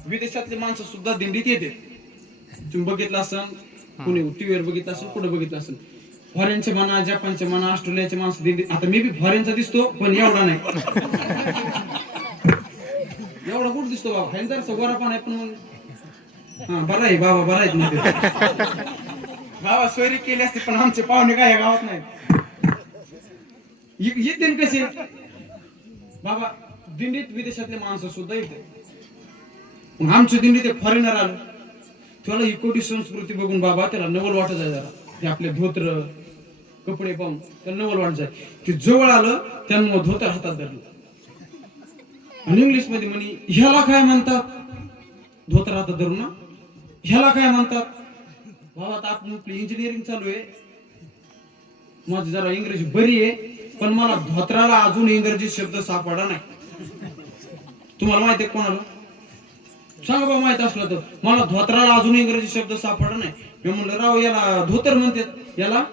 विदेशातले माणसं सुद्धा दिंडीत येते. तुम्ही बघितलं असेल, कुणी टीव्हीवर बघितलं असेल, कुठे बघितलं असेल. फॉरेनचे म्हणा, जपानचे म्हणा, ऑस्ट्रेलियाचे माणसं दिंडीत, आता मी बी फॉरेनचा दिसतो पण एवढा नाही. एवढा कुठं दिसतो बाबा, आहे जरा गोरा पण आहे पण मग हा बरा आहे बाबा, बरा आहेत मध्ये बाबा सोयरी केली असते पण आमचे पाहुणे काय या गावात नाहीत. येते न कसे बाबा दिंडीत विदेशातले माणसं सुद्धा येते. मग आमच्या दिंडीत एक फॉरेनर आलं, त्याला इकोटी संस्कृती बघून बाबा त्याला नवल वाटत आहे जरा, ते आपले धोत्र कपडे पाहून त्याला नवल वाटत आहे. ते जवळ आलं त्यानं धोतर हातात धरलं आणि इंग्लिश मध्ये म्हणे ह्याला काय म्हणतात, धोतर हातात धरून ना, ह्याला काय म्हणतात. बाबा आता आपण आपली इंजिनिअरिंग चालू आहे, माझी जरा इंग्रजी बरी आहे पण मला धोत्राला अजून इंग्रजी शब्द सापडा नाही. तुम्हाला माहिती आहे कोणाला सांगा बाबा, माहित असलं तर. मला धोत्राला अजून इंग्रजी शब्द सापडा नाही. मी म्हणलं राव याला धोतर म्हणतात, याला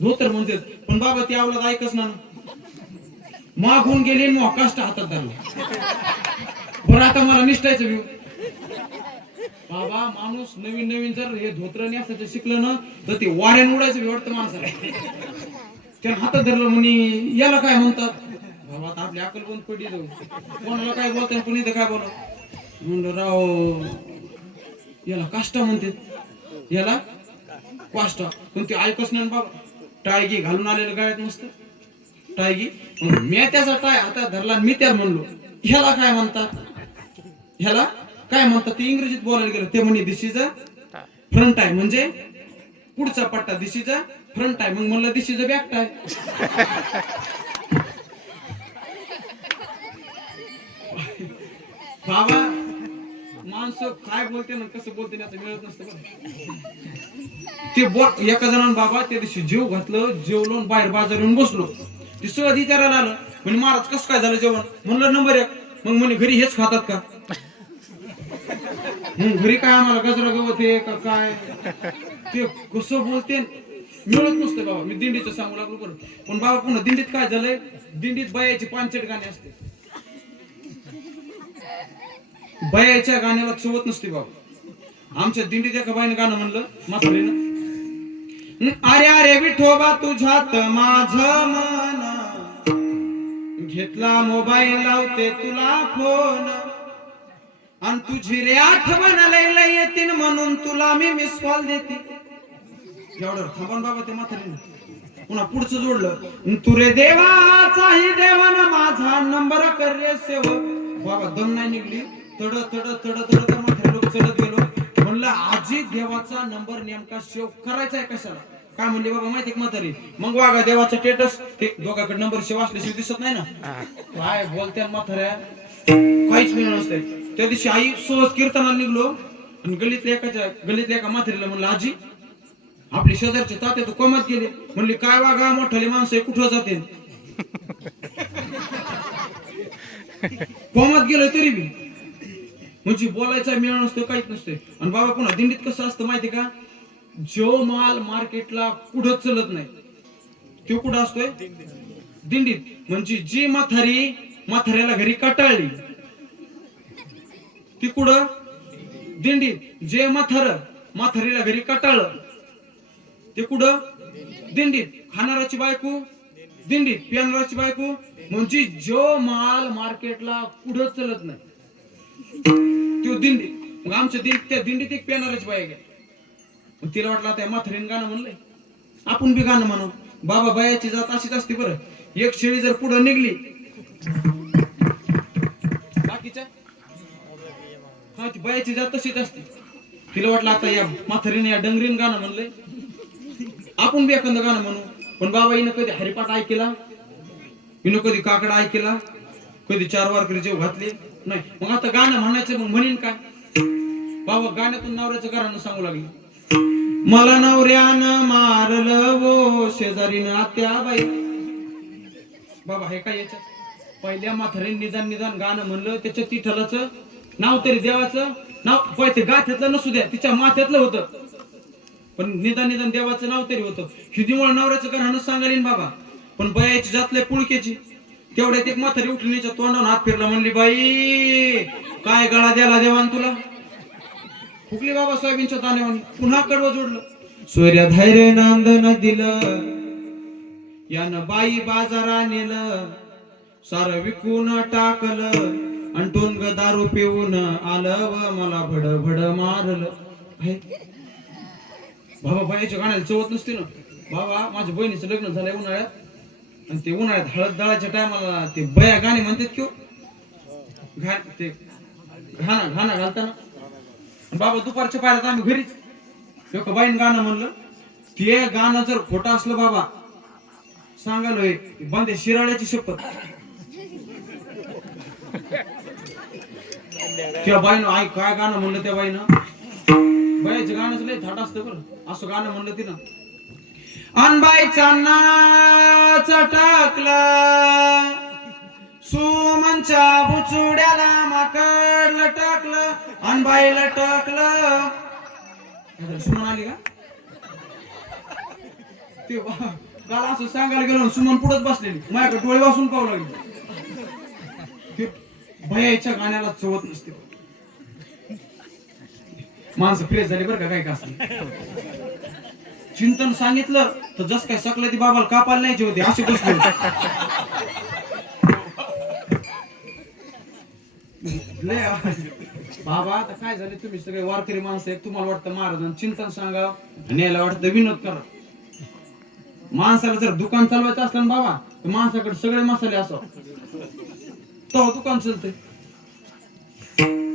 धोतर म्हणतात, पण बाबा ती आवलाद ऐकच ना, मागून गेले मोकाष्ट हातात धरला. बरं आता मला निष्ठायचं व्ह्यू बाबा, माणूस नवीन नवीन जर हे धोत्र नेसायचं शिकलं ना तर ते वाऱ्यान उडायचं वाटतं माणसाला. त्यानं हातात धरलं म्हणे याला काय म्हणतात. बाबा आता आपली अकल बंद पडली जाऊ, कोणाला काय बोलताय पण इथं काय बोला. म्हणलं राव याला काष्टा म्हणतात, याला काष्टा, पण ते ऐकच नाही बाबा. टाळगी घालून आलेलं गायत मस्त टाळगी, मी त्याचा टाय आता धरला, मी त्याला म्हणलो ह्याला काय म्हणतात, ह्याला काय म्हणतात. ते इंग्रजीत बोलायला गेलं, ते म्हणे दिस इज अ फ्रंट टाय, म्हणजे पुढचा पट्टा, दिस इज अ फ्रंट टाय. मग म्हणलं दिस इज अ बॅक टाय. बाबा माणसं काय बोलते ना कसं बोलते ना मिळत नसतं बरं. ते बोल एका जणांना बाबा त्या दिवशी जेव घातलं, जेवलो बाहेर बाजार येऊन बसलो. ते सहज विचारायला आलं म्हणे महाराज कसं काय झालं जेवण. म्हणलं नंबर 1. मग म्हणे घरी हेच खातात का. मग घरी काय आम्हाला गजरा गवत आहे का काय, ते कसं बोलते मिळत नसतं बाबा. मी दिंडीचं सांगू लागलो बरं. पण बाबा पुन्हा दिंडीत काय झालंय, दिंडीत बायाची 5 गाणी असते, बायाच्या गाण्याला चवत नसते बाबा. आमच्या दिंडीत एका बाईने गाणं म्हणलं म्हातारीनं, अरे अरे विठोबा तुझ्यात माझं मन, घेतला मोबाईल लावते तुला फोन, आणि तुझी रे आठवण लयला येतील म्हणून तुला मी मिस कॉल देते. एवढं थांबून बाबा ते म्हातारीनं पुन्हा पुढचं जोडलं, तू रे देवाचाही देवाना माझा नंबर कर रे सेव. बाबा दम नाही निघली, तड तड तड तड त्या म्हातारी लोक चढत गेलो. म्हणलं आजी देवाचा नंबर नेमका सेव्ह करायचा आहे कशाला. काय म्हणली बाबा माहिती म्हातारी, मग वागा देवाचा स्टेटस ते दोघांकडे नंबर सेव्ह असल्याशिवाय दिसत नाही ना. काय बोलत्या म्हाताऱ्या, काहीच मिळणार नसतंय. त्या दिवशी आई सहज कीर्तनाला निघलो आणि गलीतल्या एका म्हातारीला म्हणलं आजी आपले शेजारचे तात्या तर कोमात गेले. म्हणली काय वागा मोठाले माणसं कुठं जाते, कोमात गेलोय तरी बी म्हणजे बोलायचा मेळ नसतो, काहीच नसतंय. आणि बाबा पुन्हा दिंडीत कसं असतं माहिती का, जो माल मार्केटला पुढं चलत नाही तो कुठं असतोय दिंडीत. म्हणजे जी म्हाताऱ्याला घरी कटाळली ती कुठं दिंडीत. जे म्हातारीला घरी कटाळलं ते कुठं दिंडीत. खाणाराची बायको दिंडीत, पिणाराची बायको, म्हणजे जो माल मार्केटला पुढं चलत नाही तो दिंडीत. मग आमच्या त्या दिंडीत एक पिणाराची बायक आहे. तिला वाटलं त्या म्हातारीने गाणं म्हणलंय आपण बी गाणं म्हणू. बाबा बायाची जात अशीच असते बरं. एक शेळी जर पुढे निघली बाकीच्या हा ती बायाची जात तशीच असते. तिला वाटलं आता या म्हातारीने या डंगरीने गाणं म्हणलंय आपण बी एखादं गाणं म्हणू. पण बाबा हिनं कधी हरिपाठ ऐकला, हिनं कधी काकडा ऐकला, कधी 4 वारकरी जेव घातले नाही. मग आता गाणं म्हणायचं मग म्हणेन काय. बाबा गाण्यातून नवऱ्याचं गाणं सांगू लागले, मला नवऱ्यानं मारलं वो शेजारीनं आत्याबाई. बाबा हे काय याच्यात पहिल्या म्हातारीने निदान गाणं म्हणलं, त्याच्या तिठलाचं नाव तरी देवाचं नाव ते गाठ्यातलं नसू द्या, तिच्या माथ्यातलं होतं पण निदान देवाचं नाव तरी होतं. हिदीमुळे नवऱ्याचं गाणं सांगालीन बाबा. पण बयाची जातल्या पुळक्याची. तेवढ्यात एक म्हातारी उठली, तोंडावर हात फिरला, म्हणली बाई काय गळा द्याला देवान तुला. फुकली बाबा सोयाबीनच्या दाण्यावानी. पुन्हा कडवं जोडलं. सूर्य धैर्य नांदन दिलं यानं बाई बाजारा नेलं सार विकून टाकलं अंटून ग दारू पिऊन आलं व मला भड भड मारलं. हे, बाबा बाईच्या गाण्याला चवत नसते ना. बाबा माझ्या बहिणीचं लग्न झालंय उन्हाळ्यात आणि ते उन्हाळ्यात हळद दळायच्या टायमाला ते बया गाणे म्हणतात किंवा ते घाणा घालताना. बाबा दुपारच्या पाहिल्यात आम्ही घरीच एक बाईन गाणं म्हणलं. ते गाणं जर खोटं असलं बाबा सांगालोय बांधे शिराळ्याची शपथ. त्या बाईनं आई काय गाणं म्हणलं त्या बाईनं. बाईचं गाणंच लय थाट असतं बरं. असं गाणं म्हणलं तिनं. अनबाईचा नाच टाकला सुमनच्या बुचुड्याला माकडलं टाकलं अनबाईला टाकलं. सुमन आली का ते काल असं सांगायला गेलो सुमन पुढत बसलेली माझ्याकडे डोळे वासून पाहू लागली. ते भयाच्या गाण्याला चवत नसते. माणसं फ्रेश झाली बरं का काय का चिंतन सांगितलं तर जस काय सकलं ती बाबाला कापायला न्यायचे होते असे बसले. बाबा आता काय झाले तुम्ही सगळे वारकरी माणसं एक तुम्हाला वाटतं महाराज चिंतन सांगा आणि याला वाटतं विनोद करा. माणसाला जर दुकान चालवायचं असलं ना बाबा तर माणसाकडे सगळे मसाले असावं तो दुकान चालतंय.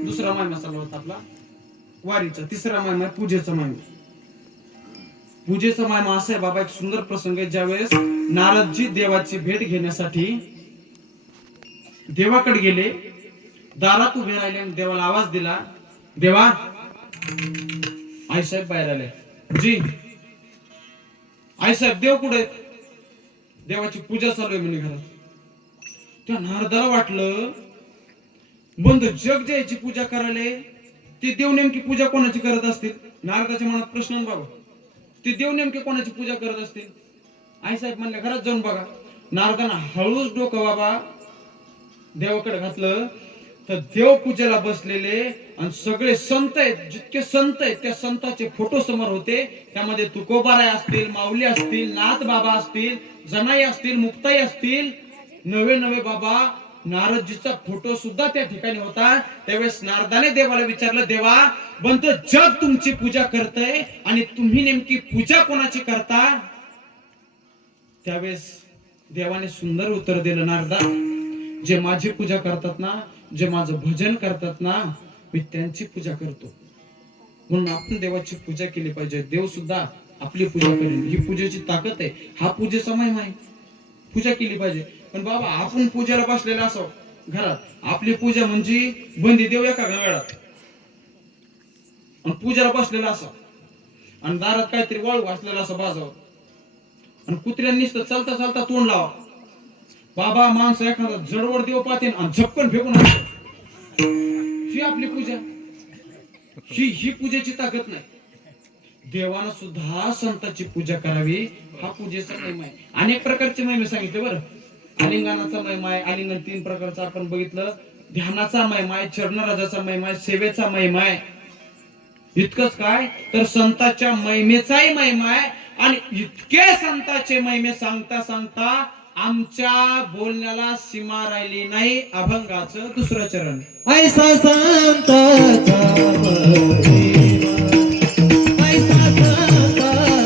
दुसरा महिना चालू होता आपला वारीचा. तिसरा महिना पूजेचा महिना. पूजेचा महिमा असा आहे बाबा एक सुंदर प्रसंग आहे. ज्यावेळेस नारदजी देवाची भेट घेण्यासाठी देवाकडे गेले दारात उभे राहिले आणि देवाला आवाज दिला. देवा आईसाहेब बाहेर आले. जी आईसाहेब देव कुठे. देवाची पूजा चालू आहे म्हणे घरात. त्या नारदाला वाटलं बंद जग ज्याची पूजा करायला ते देव नेमकी पूजा कोणाची करत असतील. नारदाच्या मनात प्रश्न बाबा ते देव नेमके कोणाची पूजा करत असतील. आईसाहेब म्हणले घरात जाऊन बघा. नारदानं हळूच डोकं बाबा देवाकडे घातलं तर देव पूजेला बसलेले आणि सगळे संत आहेत. जितके संत आहेत त्या संतांचे फोटो समोर होते. त्यामध्ये तुकोबाराय असतील, माऊली असतील, नाथ बाबा असतील, जनाई असतील, मुक्ताई असतील. नवे नवे बाबा नारदजीचा फोटो सुद्धा त्या ठिकाणी होता. त्यावेळेस नारदाने देवाला विचारलं देवा बंत जग तुमची पूजा करतय आणि तुम्ही नेमकी पूजा कोणाची करता. त्यावेळेस देवाने सुंदर उत्तर दिलं नारदा जे माझी पूजा करतात ना जे माझं भजन करतात ना मी त्यांची पूजा करतो. म्हणून आपण देवाची पूजा केली पाहिजे. देव सुद्धा आपली पूजा करेल. ही पूजेची ताकद आहे. हा पूजेचा महिमा आहे. पूजा केली पाहिजे. पण बाबा आपण पूजेला बसलेला असो घरात आपली पूजा म्हणजे बंदी देव एका घरात आणि पूजेला बसलेला असो आणि दारात काहीतरी वाळू घासलेला असं बाजावर आणि कुत्र्यांनी नुसतं चालता चालता तोंड लावा. बाबा माणसं एखादा जडवड देव पाहते आणि झपकन फेकून ही आपली पूजा. ही पूजेची ताकद नाही. देवानं सुद्धा संतांची पूजा करावी. हा पूजेचा महिमा आहे. अनेक प्रकारचे महिमे सांगितले बरं. आलिंगनाचा महिमा आहे. आलिंगन 3 प्रकारचा आपण बघितलं. ध्यानाचा महिमा आहे, चरणराजाचा महिमा आहे, सेवेचा महिमा आहे. इतकंच काय तर संतांच्या महिमेचाही महिमा आहे. आणि इतके संतांचे महिमे सांगता सांगता आमच्या बोलण्याला सीमा राहिली नाही. अभंगाचं 2रं चरण. ऐसा संताचा महिमा, ऐसा संताचा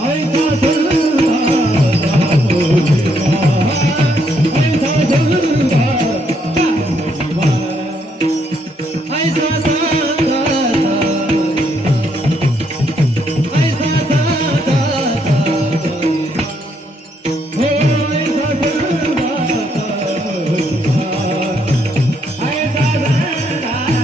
महिमा, ऐसा संताचा महिमा, ऐसा संताचा महिमा, ऐसा संताचा महिमा, ऐसा संताचा महिमा.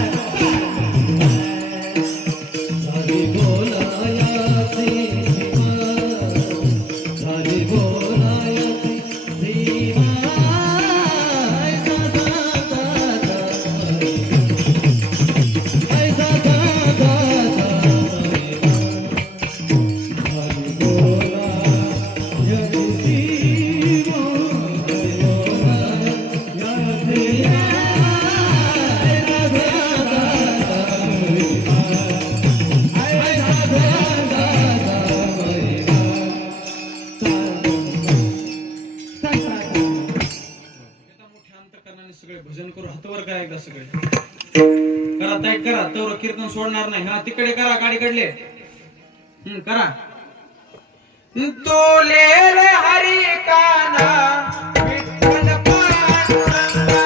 तर कीर्तन सोडणार नाही. हा तिकडे करा गाडीकडले करा. तुले रे हरी काना विठ्ठल पांडुरंगा.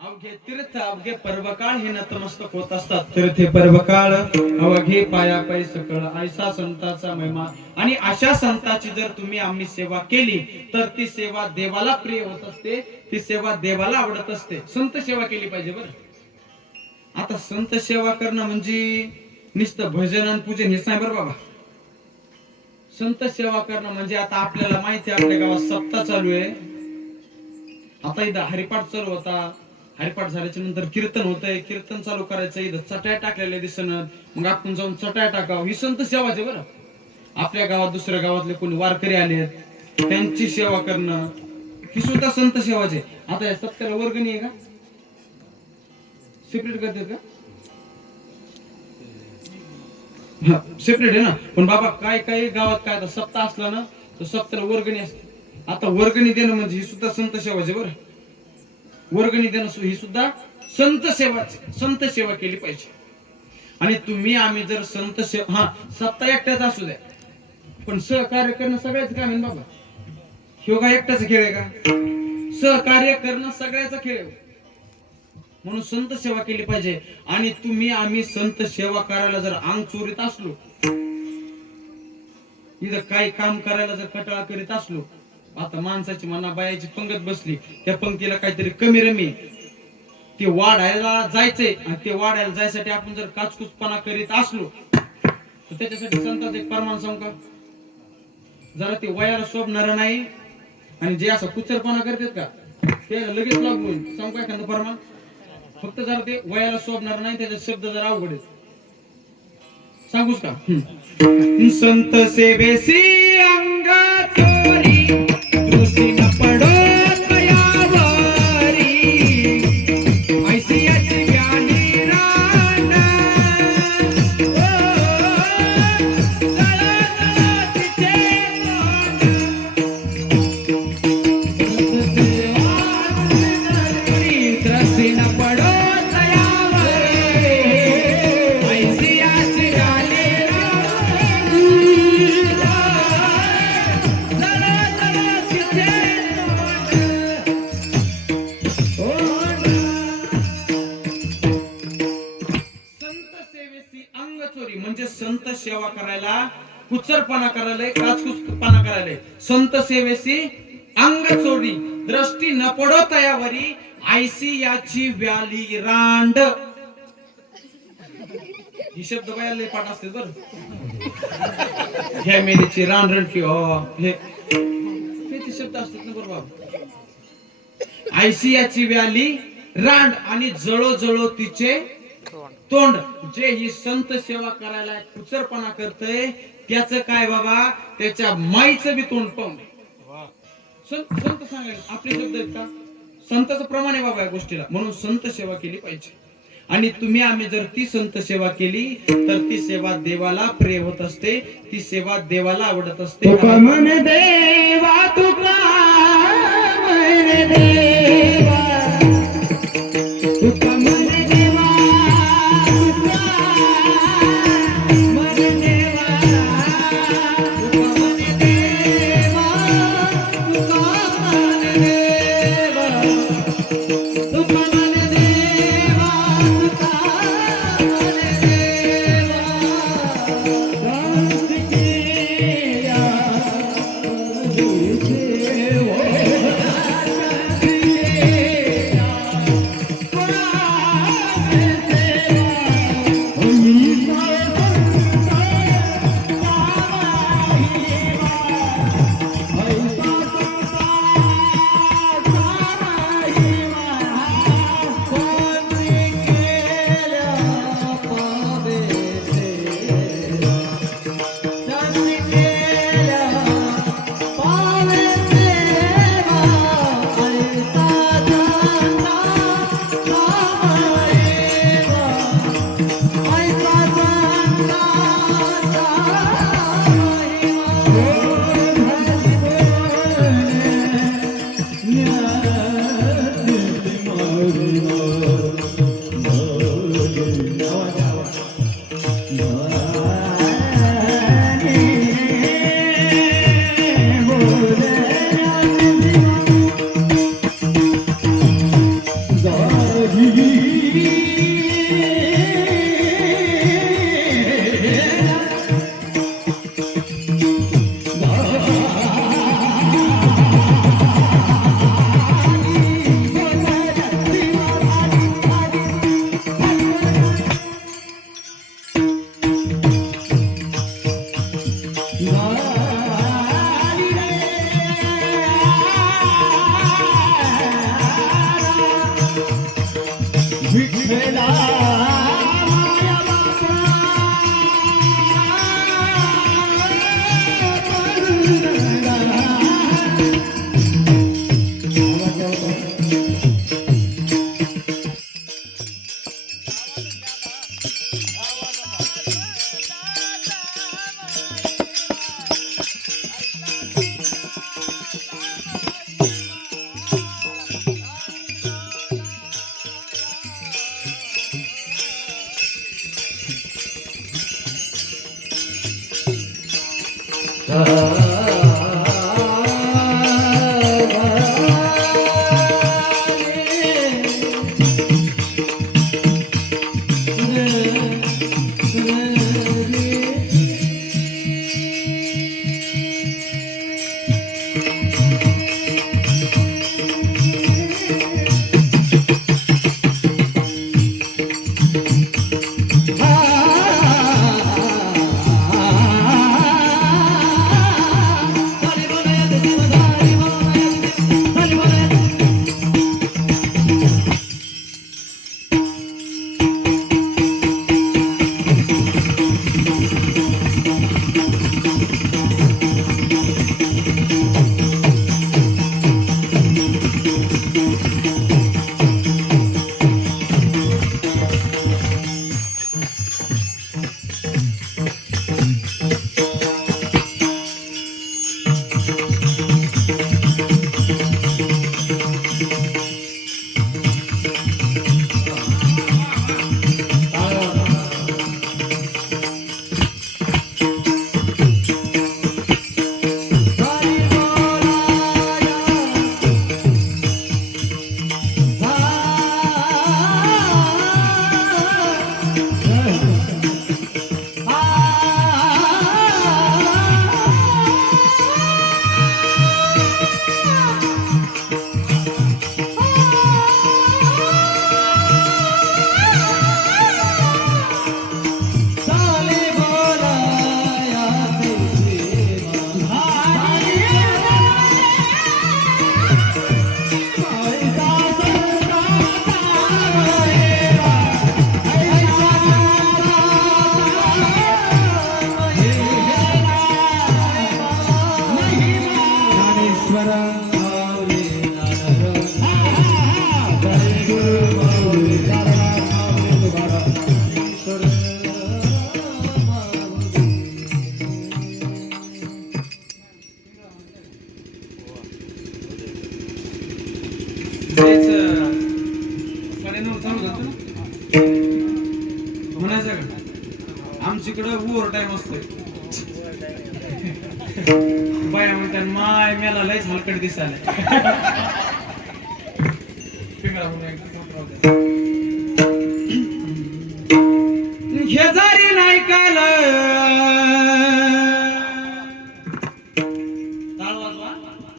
अवघे तीर्थ अवघे पर्वकाळ हे नतमस्तक होत असतात. तीर्थे पर्वकाळ अवघे पाया पायी सकळ ऐसा संतांचा महिमा. आणि अशा संतांची जर तुम्ही आम्ही सेवा केली तर ती सेवा देवाला प्रिय होत असते, ती सेवा देवाला आवडत असते. संत सेवा केली पाहिजे बरं. आता संत सेवा करणं म्हणजे नुसतं भजन आणि पूजन हेच नाही बरं बाबा. संत सेवा करणं म्हणजे आता आपल्याला माहिती आहे आपल्या गावात सप्ताह चालू आहे. आता इथं हरिपाठ चालू होता, हरिपाठ झाल्याच्या नंतर कीर्तन होतंय, कीर्तन चालू करायचं, इथं चटाया टाकलेल्या दिसणं, मग आपण जाऊन चटाया टाकावं. ही संत सेवाच आहे बरं. आपल्या गावात दुसऱ्या गावातले कोणी वारकरी आले त्यांची सेवा करणं ही सुद्धा संत सेवाच आहे. आता या सप्त्याला वर्गणी आहे का, सेपरेट करतात का? हा सेपरेट आहे ना. पण बाबा काय काही गावात काय आता सप्ताह असला ना तर सप्त्याला वर्गणी असते. आता वर्गणी देणं म्हणजे ही सुद्धा संत सेवाच आहे बरं. वर्गणी देणं ही सुद्धा संत सेवाच. संत सेवा केली पाहिजे. आणि तुम्ही आम्ही जर संत सेवा हा सप्ताह एकट्याच असू द्या पण सहकार्य करणं सगळ्याच काम आहे बाबा. ह्यो का एकट्याचा खेळ आहे का? सहकार्य करणं सगळ्याचा खेळ आहे. म्हणून संत सेवा केली पाहिजे. आणि तुम्ही आम्ही संत सेवा करायला जर अंग चोरीत असलो, इथं काही काम करायला जर कटाळा करीत असलो, आता माणसाची मना बायाची पंगत बसली, त्या पंक्तीला काहीतरी कमी रमी ते वाढायला जायचंय आणि ते वाढायला जायसाठी आपण जर काचकुचपणा करीत असलो तर त्याच्यासाठी संतांचं एक प्रमाण सांगू का? जरा ते वयाला शोभणार नाही आणि जे असं कुचरपणा करतात का ते लगेच लागू होईल. सांगू का एखादं प्रमाण? फक्त जरा ते वयाला शोभणार नाही त्याचे शब्द जरा अवघड आहेत. सांगूच का? संत सेवेसी अंग चोरी दृष्टी न पडो तयावरी ऐसी याची व्याली रान दृष्टी न पडो म्हणजे संत सेवा करायला कुचरपणा करायला काचकुचपणा करायला. संत सेवेसी अंग चोरी दृष्टी न पडो तयावरी ऐसी याची व्याली रांड. ही शब्द बायाला पाठ असते बरं. ह्या मेलीची रानरण की हे शब्द असतात ना बरोबर. आयसियाची व्याली रांड आणि जळो जळो तिचे तोंड. जे ही संत सेवा करायला कुचरपणा करतय त्याचं काय बाबा, त्याच्या माईचं बी तोंड पाहून. संत सांगायला आपले शब्द आहेत का? संताचं प्रमाण आहे बाबा या गोष्टीला. म्हणून संत सेवा केली पाहिजे. आणि तुम्ही आम्ही जर ती संत सेवा केली तर ती सेवा देवाला प्रिय होत असते, ती सेवा देवाला आवडत असते. तुका मन देवा, तुका मन देवा, तुका मन देवा, तुका मन देवा, तुका मन देवा, तुका मन देवा, तुका मन देवा, तुका मन देवा. दास केल्या ah माऊली ज्ञानोबा. जय गुरु माऊली माऊली ईश्वर माऊली. जायचं 9:30 चालू झालं ना म्हणायचं का आमच्याकडं ओव्हर टाइम असतोय बाया म्हणतात माय मेला लयच हलकट दिसायला फिंगरा म्हणून एक हे